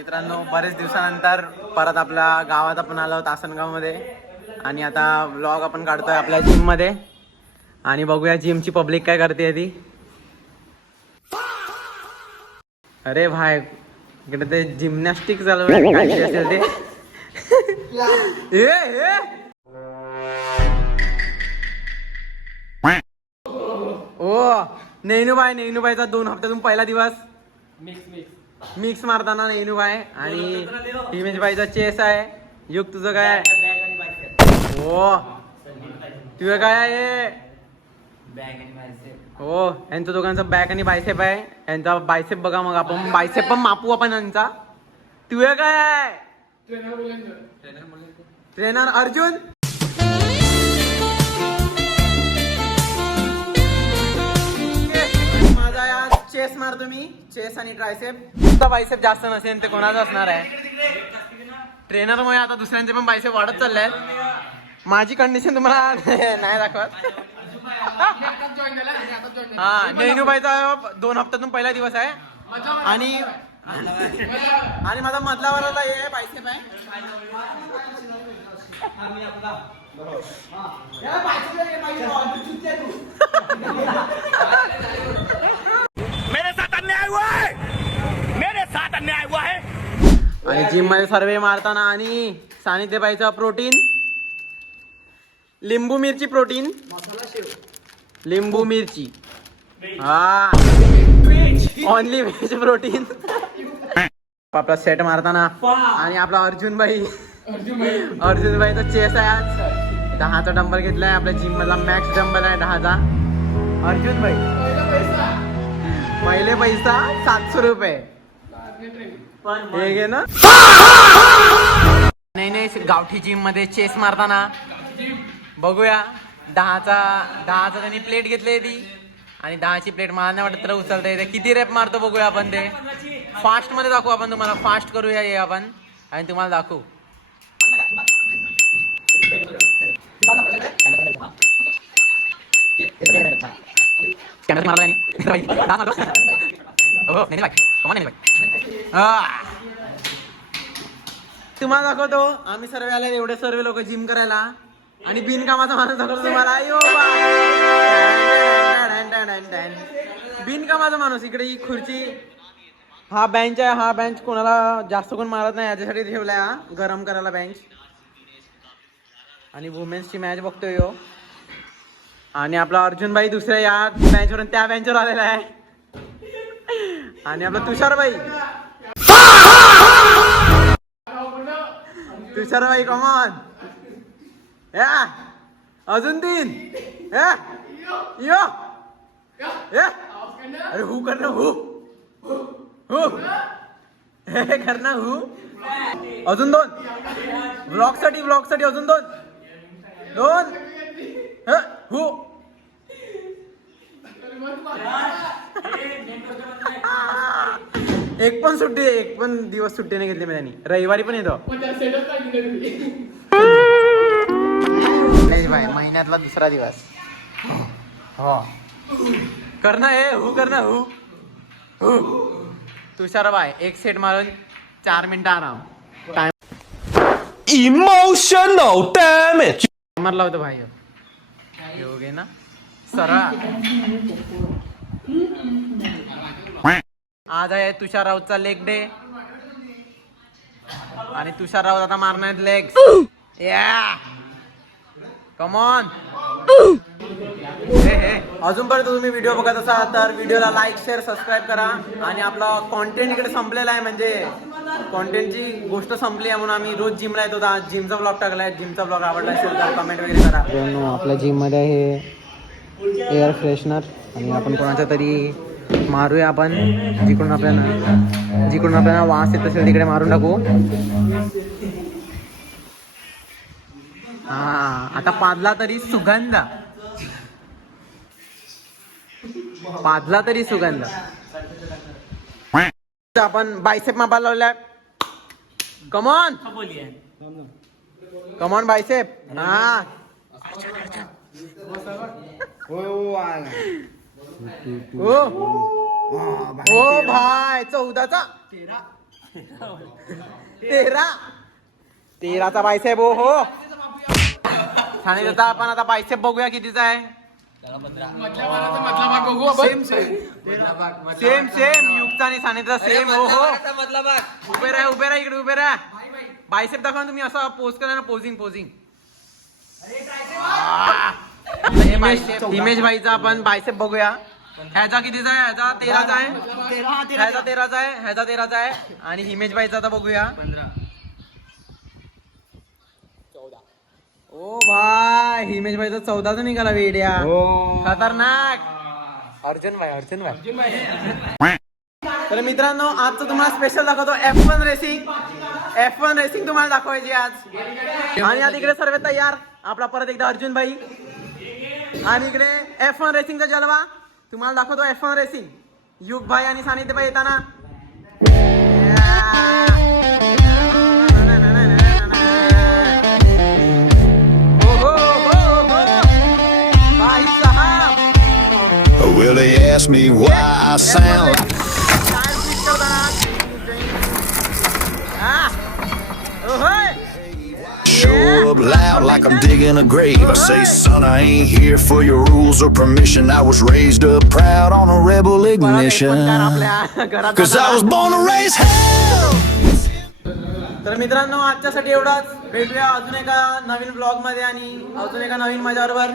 मित्रांनो, बरेच दिवसानंतर परत आपल्या गावात आपण आलो तासनगाव मध्ये आणि आता व्लॉग आपण काढतोय आपल्या जिम मध्ये आणि बघूया जिमची पब्लिक काय करते ती. अरे भाई इकडे ते जिम्नॅस्टिक चालू आहे असेल ते. ओ नेनुबाईचा 2 हप्त्यातून पहिला दिवस मिक्स मारताना नेनुबाई आणि हिमेशबाईचा चेस आहे. युग तुझं काय आहे? हो तुझं काय आहे? हो यांचं दोघांचा बॅक आणि बायसेप आहे. यांचा बायसेप बघा, मग आपण बायसेप पण मापू आपण यांचा. तुझं काय आहे? ट्रेनर अर्जुन. माझा या चेस मारतो मी, चेस आणि ट्रायसेप. तुमचा बायसेप जास्त नसेल ते कोणाचा असणार आहे. ट्रेनरमुळे आता दुसऱ्यांचे पण बायसेप वाढत चालले आहेत. माझी कंडिशन तुम्हाला नाही दाखवत. हा नेनुबाईचा 2 हप्त्यातून पहिला दिवस आहे आणि माझा मधला वाला हे बायसेप आहे. मेरे साथ अन्याय हुआ है, मेरे साथ अन्याय हुआ है. आणि जिम मध्ये सर्वे मारताना आणि सानिध्य बाईचा प्रोटीन, लिंबू मिरची प्रोटीन, लिंबू मिरची. हा ओनली व्हेज प्रोटीन. आपला सेट मारताना आणि आपला अर्जुन भाईचा चेस आहे. आज 10चा डंबल घेतलाय. आपल्या जिम मधला मॅक्स डंबल आहे 10चा. अर्जुन भाई पहिले पैसा 700 रुपये हे घे ना. नाही गावठी जिम मध्ये चेस मारताना बघूया. 10चा त्यांनी प्लेट घेतली ती आणि 10ची प्लेट मला नाही वाटत त्याला उचलता येते. किती रेप मारतो बघूया आपण. ते फास्ट मध्ये दाखवू आपण तुम्हाला. फास्ट करूया हे आपण आणि तुम्हाला दाखवू. तुम्हाला दाखवतो आम्ही सर्व आले एवढे सर्व लोक जिम करायला आणि बिनकामाचा माणूस दाखवतो तुम्हाला. बिनकामाचा माणूस. इकडे ही खुर्ची, हा बेंच आहे. हा बेंच कोणाला जास्त कोण मारत नाही याच्यासाठी ठेवलाय, हा गरम करायला बेंच. आणि वुमेन्सची मॅच बघतोय यो. आणि आपला अर्जुन भाई दुसऱ्या या बेंचवरून त्या बेंचवर आलेला आहे. आणि आपला तुषार भाई कमॉन या अजून 3 अरे हू करना हू हे करना हू. अजून 2 ब्लॉक साठी अजून 2 हू. एक पण दिवस सुट्टी नाही घेतली मी त्यांनी. रविवारी पण येतो भाई. महिन्यातला 2रा दिवस. हो करना हे हू करना हू. तुषार भाई 1 सेट मारून 4 मिनिटं आराम. Emotional damage. टायमर लावतो भाई. हो गे ना सरळ. आज आहे तुषार राऊतचा लेग डे आणि तुषार राऊत आता मारणार लेग्स. या कमॉन. अजूनपर्यंत तुम्ही व्हिडिओ बघत असाल तर व्हिडिओला लाईक शेअर सबस्क्राईब करा. आणि आपला कॉन्टेंट इकडे संपलेला आहे, म्हणजे कॉन्टेंटची गोष्ट संपली आहे म्हणून आम्ही रोज जिमला येतो. आज जिमचा ब्लॉग टाकलाय. जिमचा ब्लॉग आवडला असेल तर कमेंट वगैरे करा. आपल्या जिम मध्ये हे एअर फ्रेशनर आणि आपण कोणाच्या तरी मारूया. आपण जिकडून आपल्याला वास येत असेल तिकडे मारून टाकू. हा आता पाजला तरी सुगंध. आपण बायसेप मापायला लावलाय. Come on bicep. हा ओ भाई 14चा 13चा बायसेप हो. ठाण्याचा आपण आता बायसेप बघूया कितीचा आहे. सेम युक्ता आणि सानिचा सेम हो. उभे राहा इकडे उभे राहा. बायसेप दाखवा तुम्ही असं पोज करा ना. पोझिंग हिमेश भाईचा आपण बायसेप बघूया. ह्याचा कितीचा आहे. ह्याचा 13चा आहे. ह्याचा 13चा आहे. आणि हिमेश भाईचा आता बघूया. 14. ओ भाई हिमेश भाईचा 14चा निघाला वेड्या. खतरनाक. अर्जुन भाई तर मित्रांनो आजचं तुम्हाला स्पेशल दाखवतो F1 रेसिंग तुम्हाला दाखवायची आज. आणि आता इकडे सर्व तयार. आपला परत एकदा अर्जुन भाई. आणि इकडे F1 रेसिंगचा जलवा तुम्हाला दाखवतो. F1 रेसिंग युग भाई आणि सानिध्य भाई येताना. Will they ask me why I sound like show up loud like I'm digging a grave? I say, son, I ain't here for your rules or permission. I was raised up proud on a rebel ignition. Cause I was born to raise hell. तर मित्रांनो आजच्यासाठी एवढाच. भेटूया अजून एका नवीन blog मध्ये आणि अजून एका नवीन मजाबरोबर.